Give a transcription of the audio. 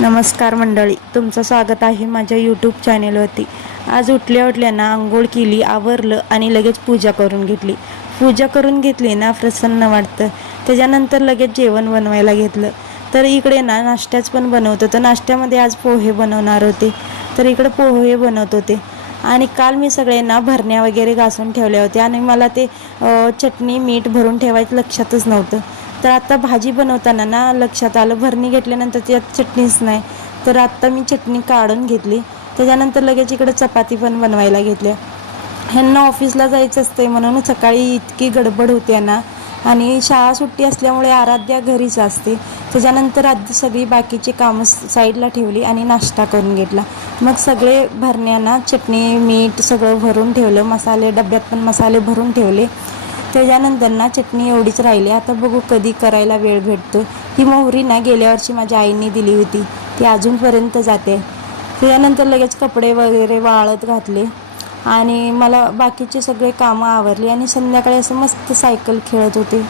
नमस्कार मंडळी, तुमचं स्वागत आहे माझ्या यूट्यूब चॅनेलवरती। आज उठल्या ना आंघोळ केली, आवरलं आणि लगेच पूजा करून घेतली। पूजा करून घेतली ना प्रसन्न वाटतं। त्याच्यानंतर लगेच जेवण बनवायला घेतलं। तर इकडे ना नाश्त्याच पण बनवत होते। नाश्त्यामध्ये आज पोहे बनवणार होते, तर इकडे पोहे बनवत होते। आणि काल मी सगळे ना भरण्या वगैरे घासून ठेवल्या होत्या आणि मला ते चटणी मीठ भरून ठेवायचं लक्षातच नव्हतं। तर आता भाजी बनवताना ना लक्षात आलं, भरणी घेतल्यानंतर त्यात चटणीच नाही। तर आता मी चटणी काढून घेतली। त्याच्यानंतर लगेच इकडे चपाती पण बनवायला घेतल्या। ह्यांना ऑफिसला जायचं असते म्हणून सकाळी इतकी गडबड होते ना, आणि शाळा सुट्टी असल्यामुळे आराध्या घरीच असते। त्याच्यानंतर आधी सगळी बाकीची कामं साईडला ठेवली आणि नाश्ता करून घेतला। मग सगळे भरण्यांना चटणी मीठ सगळं भरून ठेवलं, मसाले डब्यात पण मसाले भरून ठेवले। त्याच्यानंतर ना चटणी एवढीच राहिली, आता बघू कधी करायला वेळ भेटतो। ही मोहरी ना गेल्या वर्षी माझ्या आईने दिली होती, ती अजूनपर्यंत जाते। त्याच्यानंतर लगेच कपडे वगैरे वाळत घातले आणि मला बाकीचे सगळे कामं आवरली आणि संध्याकाळी असं मस्त सायकल खेळत होते।